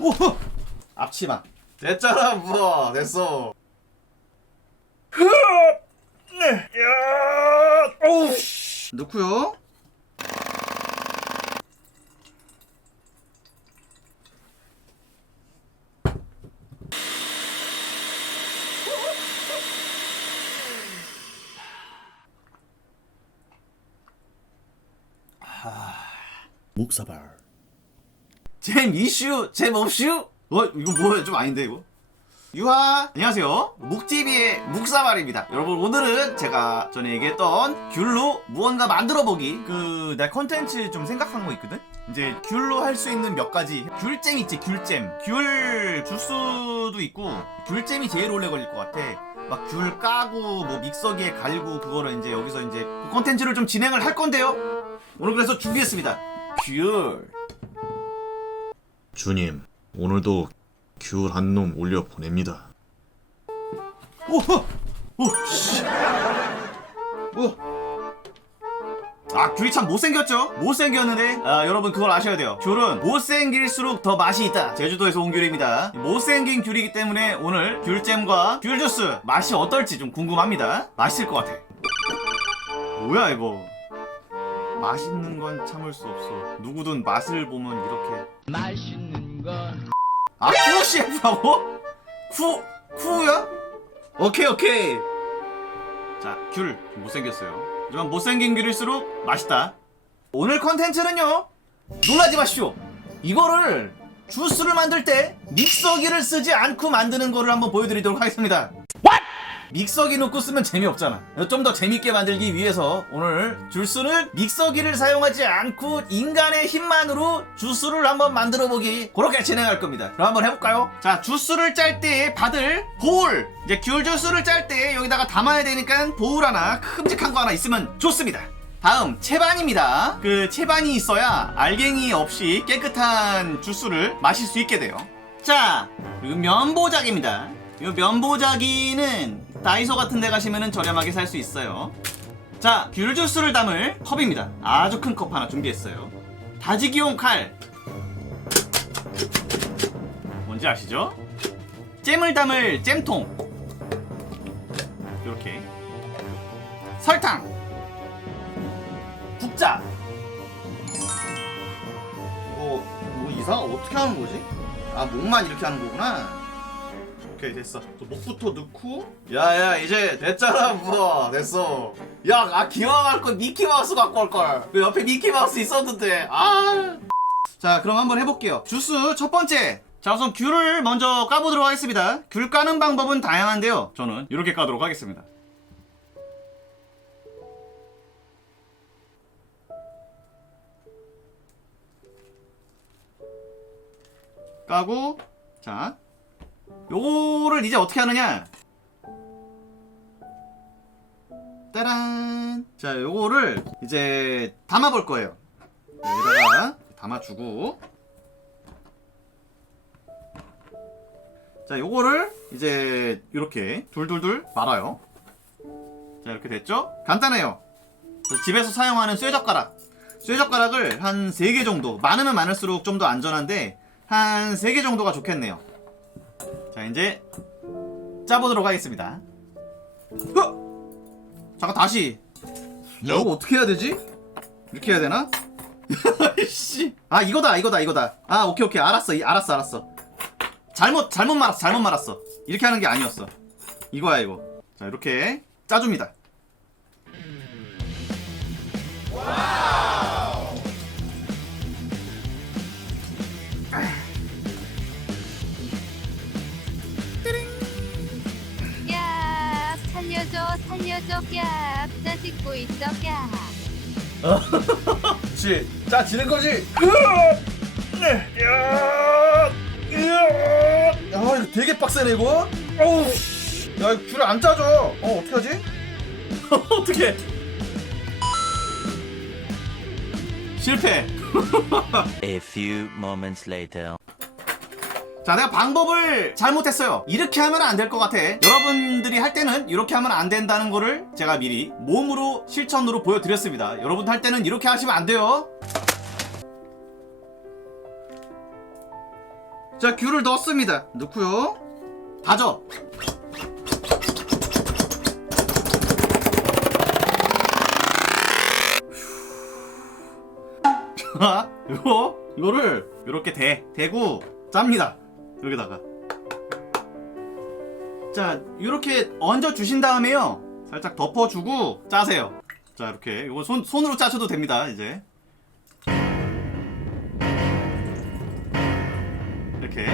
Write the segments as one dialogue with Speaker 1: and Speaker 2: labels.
Speaker 1: 오! 앞치마. 됐잖아, 뭐. 됐어. 넣고요.
Speaker 2: 묵사발
Speaker 1: 잼 이슈, 잼 없슈? 어, 이거 뭐야? 좀 아닌데, 이거? 유하! 안녕하세요. 묵TV의 묵사발입니다. 여러분, 오늘은 제가 전에 얘기했던 귤로 무언가 만들어보기. 그, 나 컨텐츠 좀 생각한 거 있거든? 이제 귤로 할 수 있는 몇 가지. 귤잼 있지, 귤잼. 귤 주스도 있고, 귤잼이 제일 오래 걸릴 것 같아. 막 귤 까고, 뭐 믹서기에 갈고, 그거를 이제 여기서 이제 그 컨텐츠를 좀 진행을 할 건데요. 오늘 그래서 준비했습니다. 귤.
Speaker 2: 주님 오늘도 귤 한 놈 올려 보냅니다
Speaker 1: 오! 오! 씨. 오! 아, 귤이 참 못생겼죠? 못생겼는데, 아, 여러분 그걸 아셔야 돼요. 귤은 못생길수록 더 맛이 있다. 제주도에서 온 귤입니다. 못생긴 귤이기 때문에 오늘 귤잼과 귤주스 맛이 어떨지 좀 궁금합니다. 맛있을 것 같아. 뭐야, 이거. 맛있는 건 참을 수 없어. 누구든 맛을 보면 이렇게.
Speaker 3: 맛있는 건
Speaker 1: 아, 쿠 셰프라고? 쿠, 쿠야? 오케이, 오케이. 자, 귤. 못생겼어요. 하지만 못생긴 귤일수록 맛있다. 오늘 컨텐츠는요, 놀라지 마십시오. 이거를 주스를 만들 때 믹서기를 쓰지 않고 만드는 거를 한번 보여드리도록 하겠습니다. 믹서기 놓고 쓰면 재미없잖아. 좀 더 재밌게 만들기 위해서 오늘 주스를 믹서기를 사용하지 않고 인간의 힘만으로 주스를 한번 만들어 보기 그렇게 진행할 겁니다. 그럼 한번 해볼까요? 자, 주스를 짤 때 받을 보울. 이제 귤 주스를 짤 때 여기다가 담아야 되니까 보울 하나 큼직한 거 하나 있으면 좋습니다. 다음 채반입니다. 그 채반이 있어야 알갱이 없이 깨끗한 주스를 마실 수 있게 돼요. 자, 그리고 면보자기입니다. 이 면보자기는 다이소 같은 데 가시면 저렴하게 살 수 있어요. 자, 귤 주스를 담을 컵입니다. 아주 큰 컵 하나 준비했어요. 다지기용 칼. 뭔지 아시죠? 잼을 담을 잼통. 이렇게. 설탕. 국자. 뭐, 뭐 이상 어떻게 하는 거지? 아 목만 이렇게 하는 거구나. 오케이 됐어. 또 목부터 넣고. 야야 이제 됐잖아 뭐 됐어. 야아 기왕 할 건 미키 마우스 갖고 올 걸. 그 옆에 미키 마우스 있었는데 아. 자 그럼 한번 해볼게요. 주스 첫 번째. 자 우선 귤을 먼저 까보도록 하겠습니다. 귤 까는 방법은 다양한데요. 저는 이렇게 까도록 하겠습니다. 까고 자 요거를 이제 어떻게 하느냐? 따란! 자 요거를 이제 담아 볼 거예요. 여기다가 담아주고. 자 요거를 이제 이렇게 둘둘둘 말아요. 자 이렇게 됐죠? 간단해요. 집에서 사용하는 쇠젓가락. 쇠젓가락을 한 3개 정도 많으면 많을수록 좀 더 안전한데 한 3개 정도가 좋겠네요 자 이제 짜보도록 하겠습니다. 어? 잠깐 다시. 이거 어떻게 해야 되지? 이렇게 해야 되나? 씨. 아 이거다 이거다 이거다. 아 오케이 오케이. 알았어 이- 알았어 알았어. 잘못 잘못 말았어 잘못 말았어. 이렇게 하는 게 아니었어. 이거야 이거. 자 이렇게 짜줍니다
Speaker 4: 살려줘 살려줘 야짜 찍고 있어 야.
Speaker 1: 거지. 야 이거 되게 빡세네 이거. 어우 야 이거 귤을 안 짜져 어 어떡하지? 어떻게? 실패.
Speaker 5: A few moments later.
Speaker 1: 자 내가 방법을 잘못했어요. 이렇게 하면 안 될 것 같아. 여러분들이 할 때는 이렇게 하면 안 된다는 거를 제가 미리 몸으로 실천으로 보여드렸습니다. 여러분 할 때는 이렇게 하시면 안 돼요. 자 귤을 넣었습니다. 넣고요. 다져. 자 이거 이거를 이렇게 대 대고 짭니다 여기다가. 자 이렇게 얹어 주신 다음에요. 살짝 덮어주고 짜세요. 자 이렇게. 이거 손 손으로 짜셔도 됩니다 이제. 이렇게.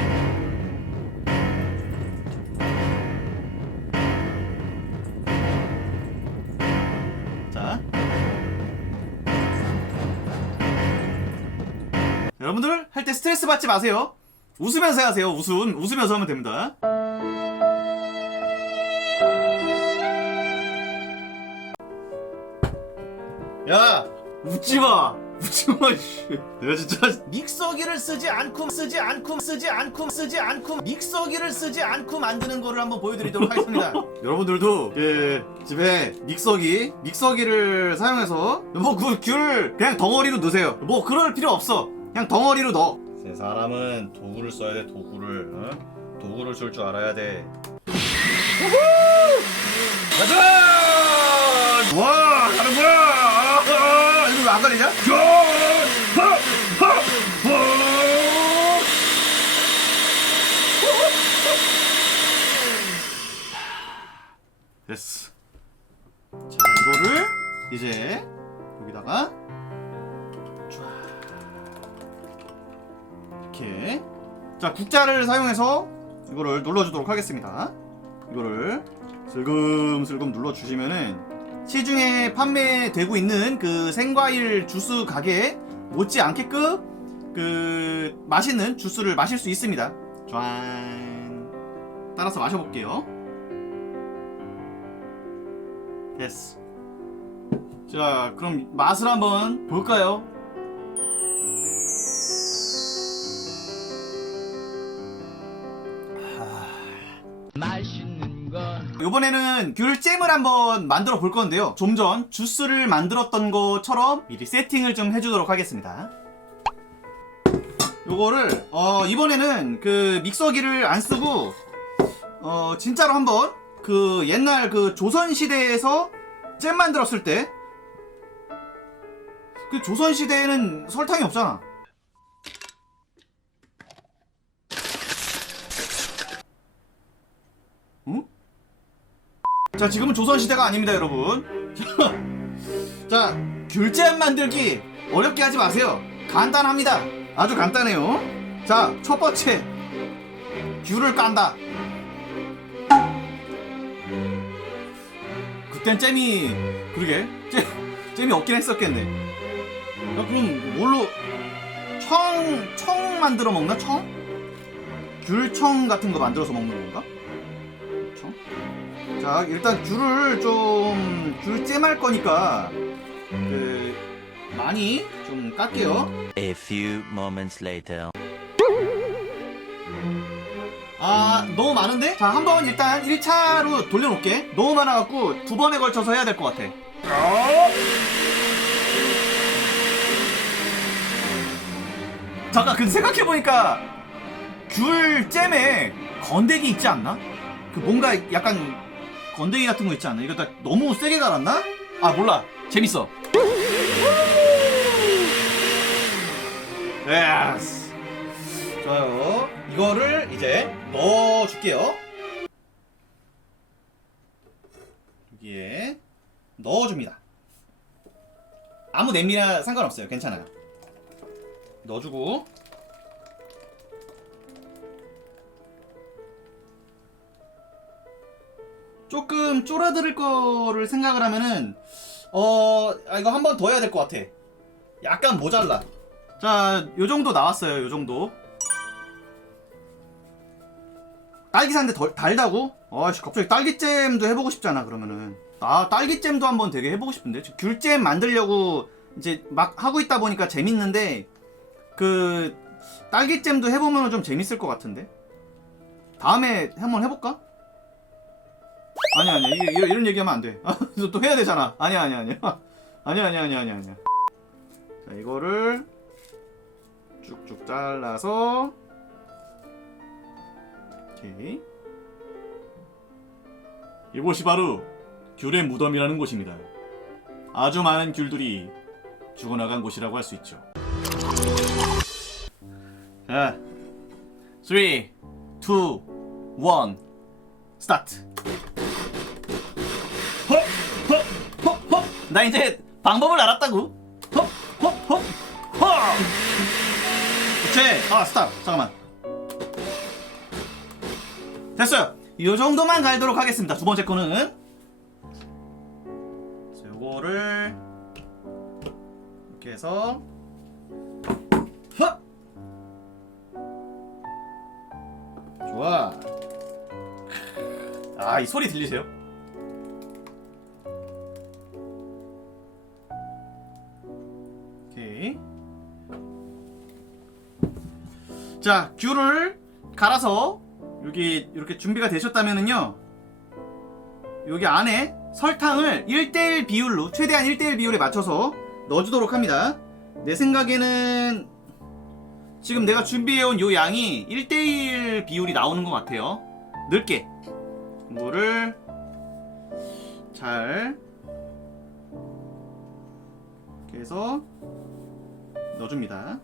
Speaker 1: 자. 여러분들 할 때 스트레스 받지 마세요 웃으면서 하세요. 웃음. 웃으면서 하면 됩니다. 야 웃지 마. 웃지 마 씨. 내가 진짜 믹서기를 쓰지 않고 쓰지 않고 쓰지 않고 쓰지 않고 믹서기를 쓰지 않고 만드는 거를 한번 보여드리도록 하겠습니다. 여러분들도 그 집에 믹서기 믹서기를 사용해서 뭐 그 귤 그냥 덩어리로 넣으세요. 뭐 그럴 필요 없어. 그냥 덩어리로 넣어. 세 사람은 도구를 써야 돼 도구를 어? 도구를 쓸 줄 알아야 돼 가자! 와, 가는 거야! 아, 아, 이거 왜안 가리냐? 야! 됐어. 자, 이거를 이제 여기다가 이렇게 자, 국자를 사용해서 이거를 눌러주도록 하겠습니다. 이거를 슬금슬금 눌러주시면은 시중에 판매되고 있는 그 생과일 주스 가게에 못지 않게끔 그 맛있는 주스를 마실 수 있습니다. 짠. 따라서 마셔볼게요. 됐어. 자, 그럼 맛을 한번 볼까요? 이번에는 귤잼을 한번 만들어 볼 건데요. 좀 전 주스를 만들었던 것처럼 미리 세팅을 좀 해주도록 하겠습니다. 요거를 어, 이번에는 그 믹서기를 안 쓰고 어, 진짜로 한번 그 옛날 그 조선 시대에서 잼 만들었을 때 그 조선 시대에는 설탕이 없잖아. 응? 자 지금은 조선시대가 아닙니다 여러분. 자 귤잼 만들기 어렵게 하지 마세요. 간단합니다. 아주 간단해요. 자 첫번째. 귤을 깐다. 그땐 잼이 그러게. 잼, 잼이 없긴 했었겠네. 야 그럼 뭘로 청, 청 만들어 먹나 청? 귤청 같은 거 만들어서 먹는 건가? 청? 자 일단 귤을 좀 귤잼할 거니까 그 많이 좀 깎게요
Speaker 5: A few moments later.
Speaker 1: 아 너무 많은데? 자 한 번 일단 1차로 돌려놓을게 너무 많아갖고 두 번에 걸쳐서 해야 될 것 같아 잠깐 근데 생각해보니까 귤 잼에 건더기 있지 않나? 그 뭔가 약간 건더기 같은 거 있지 않나? 이거 다 너무 세게 갈았나? 아 몰라. 재밌어. 예스. 좋아요. 이거를 이제 넣어줄게요. 여기에 넣어줍니다. 아무 냄비나 상관없어요. 괜찮아요. 넣어주고 조금 쫄아들을 거를 생각을 하면은 어 아, 이거 한 번 더 해야 될 것 같아. 약간 모자라. 자 요 정도 나왔어요 요 정도. 딸기산데 덜 달다고? 아씨 갑자기 딸기잼도 해보고 싶잖아 그러면은. 아 딸기잼도 한번 되게 해보고 싶은데? 지금 귤잼 만들려고 이제 막 하고 있다 보니까 재밌는데 그 딸기잼도 해보면 좀 재밌을 것 같은데? 다음에 한번 해볼까? 아니 아니 이게 이런, 이런 얘기하면 안돼 아, 또 해야 되잖아 아니야 아니야 아니야 아니야 아니야 아니야 아니야 아니야 자 이거를 쭉쭉 잘라서 오케이. 이곳이 바로 귤의 무덤이라는 곳입니다. 아주 많은 귤들이 죽어나간 곳이라고 할 수 있죠. 자, 3, 2, 1, 스타트. 나 이제 방법을 알았다고. 허, 허, 허, 허. 그치? 아, 스탑. 잠깐만. 됐어요. 이 정도만 갈도록 하겠습니다. 두 번째 거는 요거를 이렇게 해서 헉! 좋아. 아, 이 소리 들리세요? 자, 귤을 갈아서 여기 이렇게 준비가 되셨다면은요. 여기 안에 설탕을 1대1 비율로 최대한 1대1 비율에 맞춰서 넣어주도록 합니다. 내 생각에는 지금 내가 준비해온 요 양이 1대1 비율이 나오는 것 같아요. 넣을게. 이거를 잘 이렇게 해서 넣어줍니다.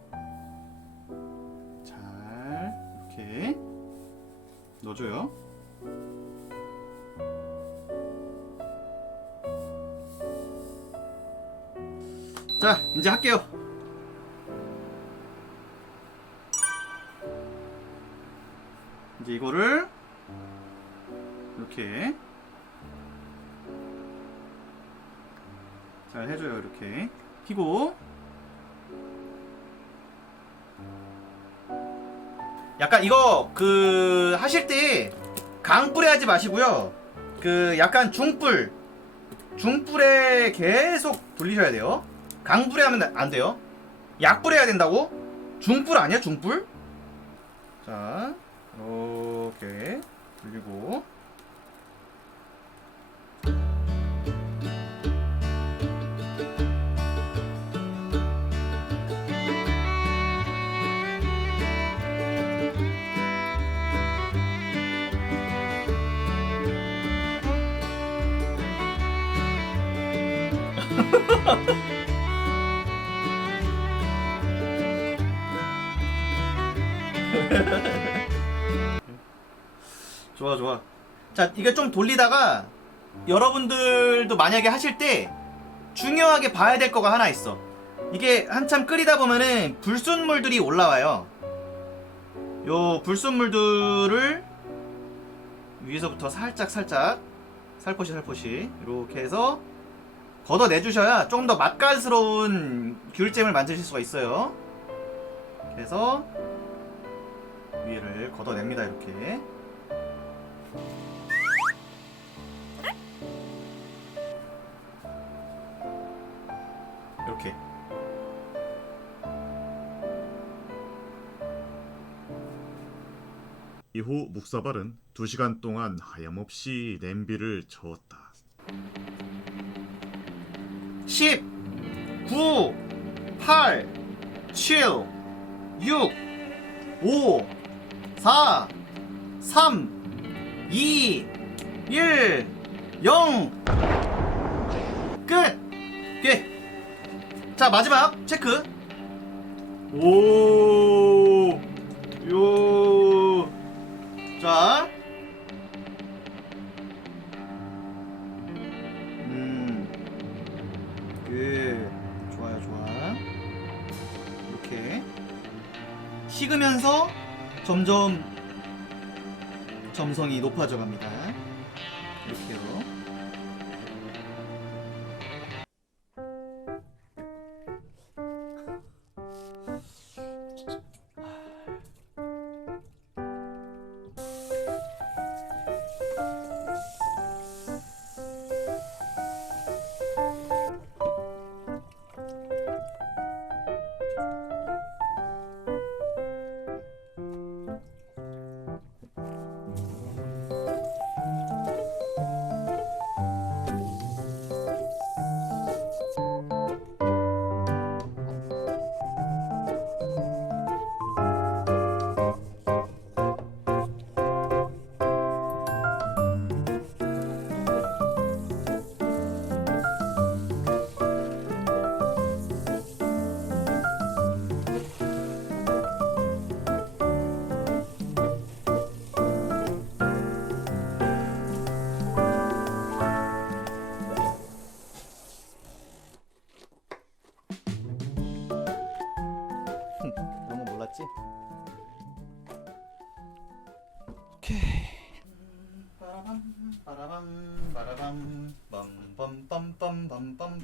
Speaker 1: 잘 이렇게 넣어줘요. 자, 이제 할게요. 이제 이거를 이렇게 잘 해줘요. 이렇게 피고 약간 이거 그 하실 때 강불에 하지 마시고요. 그 약간 중불 중불에 계속 돌리셔야 돼요. 강불에 하면 안 돼요. 약불에 해야 된다고? 중불 아니야 중불? 자 이렇게 돌리고 좋아 좋아. 자 이거 좀 돌리다가 여러분들도 만약에 하실 때 중요하게 봐야 될 거가 하나 있어. 이게 한참 끓이다 보면은 불순물들이 올라와요. 요 불순물들을 위에서부터 살짝 살짝 살포시 살포시 이렇게 해서 걷어내주셔야 조금 더 맛깔스러운 귤잼을 만드실 수가 있어요. 그래서 위를 걷어냅니다 이렇게. 이렇게.
Speaker 2: 이후 묵사발은 2시간 동안 하염없이 냄비를 저었다.
Speaker 1: 10 9 8 7 6 5 4 3 2 1 0 끝! 오케이 자 마지막 체크 오 요. 자. 식으면서 점점 점성이 높아져 갑니다.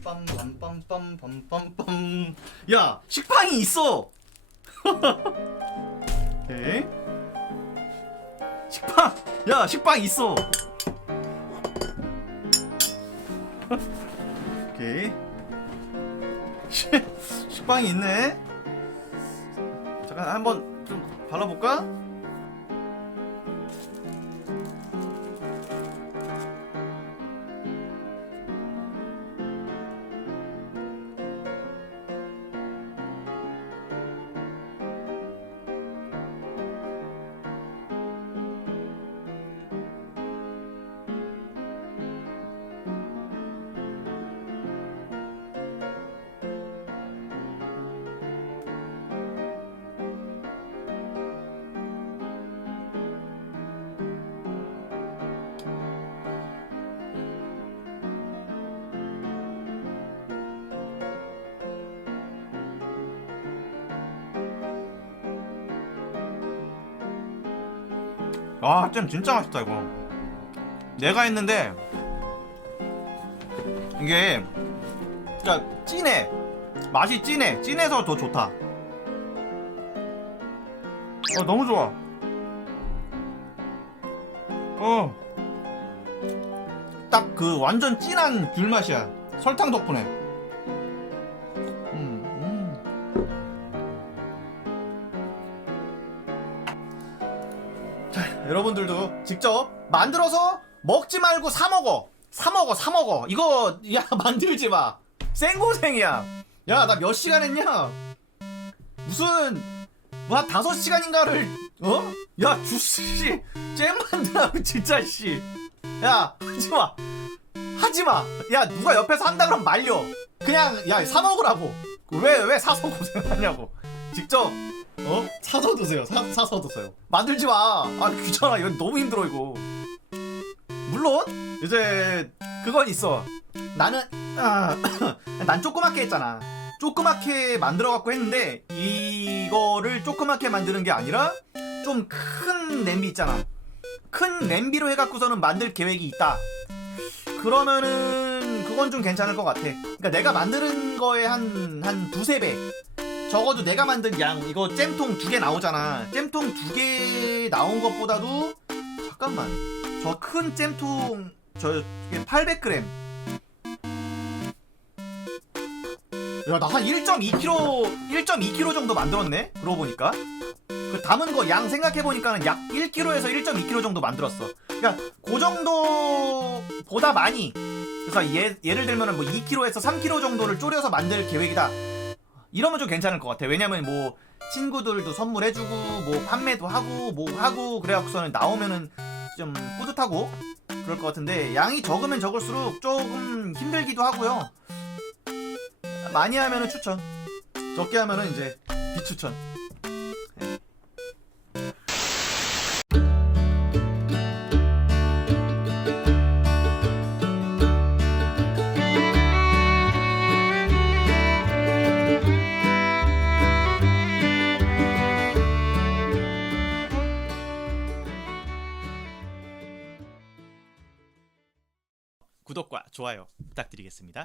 Speaker 1: 빰빰빰빰빰빰빰빰빰빰빰빰 야 식빵이 있어. 오케이. 식빵 야 식빵 있어. 오케이. 시- 식빵이 있네. 잠깐 한번 좀 발라볼까? 아, 잼 진짜 맛있다 이거. 내가 했는데 이게 그러니까 진해. 맛이 진해. 진해서 더 좋다. 어, 너무 좋아. 어. 딱 그 완전 진한 귤 맛이야. 설탕 덕분에. 직접 만들어서 먹지 말고 사 먹어. 사 먹어, 사 먹어. 이거 야 만들지 마. 생고생이야. 야 나 몇 시간 했냐? 무슨 뭐한 다섯 시간인가를 어? 야 주씨 잼 만들라고 진짜 씨. 야 하지 마. 하지 마. 야 누가 옆에서 한다 그러면 말려. 그냥 야 사 먹으라고. 왜 왜 사서 고생하냐고. 직접 어? 사서 드세요. 사, 사서 드세요. 만들지 마. 아 귀찮아. 이건 너무 힘들어 이거. 물론 이제 그건 있어. 나는 아, 난 조그맣게 했잖아. 조그맣게 만들어 갖고 했는데 이거를 조그맣게 만드는 게 아니라 좀 큰 냄비 있잖아. 큰 냄비로 해갖고서는 만들 계획이 있다. 그러면은 그건 좀 괜찮을 것 같아. 그러니까 내가 만드는 거에 한 한 두세 배. 적어도 내가 만든 양 이거 잼통 두 개 나오잖아. 잼통 두 개 나온 것보다도 잠깐만 저 큰 잼통 저 800g. 야 나 한 1.2kg 1.2kg 정도 만들었네. 그러고 보니까 그 담은 거 양 생각해 보니까는 약 1kg에서 1.2kg 정도 만들었어. 그러니까 그 정도보다 많이. 그래서 예, 예를 들면은 뭐 2kg에서 3kg 정도를 줄여서 만들 계획이다. 이러면 좀 괜찮을 것 같아. 왜냐면 뭐 친구들도 선물해주고 뭐 판매도 하고 뭐 하고 그래갖고서는 나오면은 좀 뿌듯하고 그럴 것 같은데 양이 적으면 적을수록 조금 힘들기도 하고요. 많이 하면은 추천, 적게 하면은 이제 비추천. 좋아요 부탁드리겠습니다.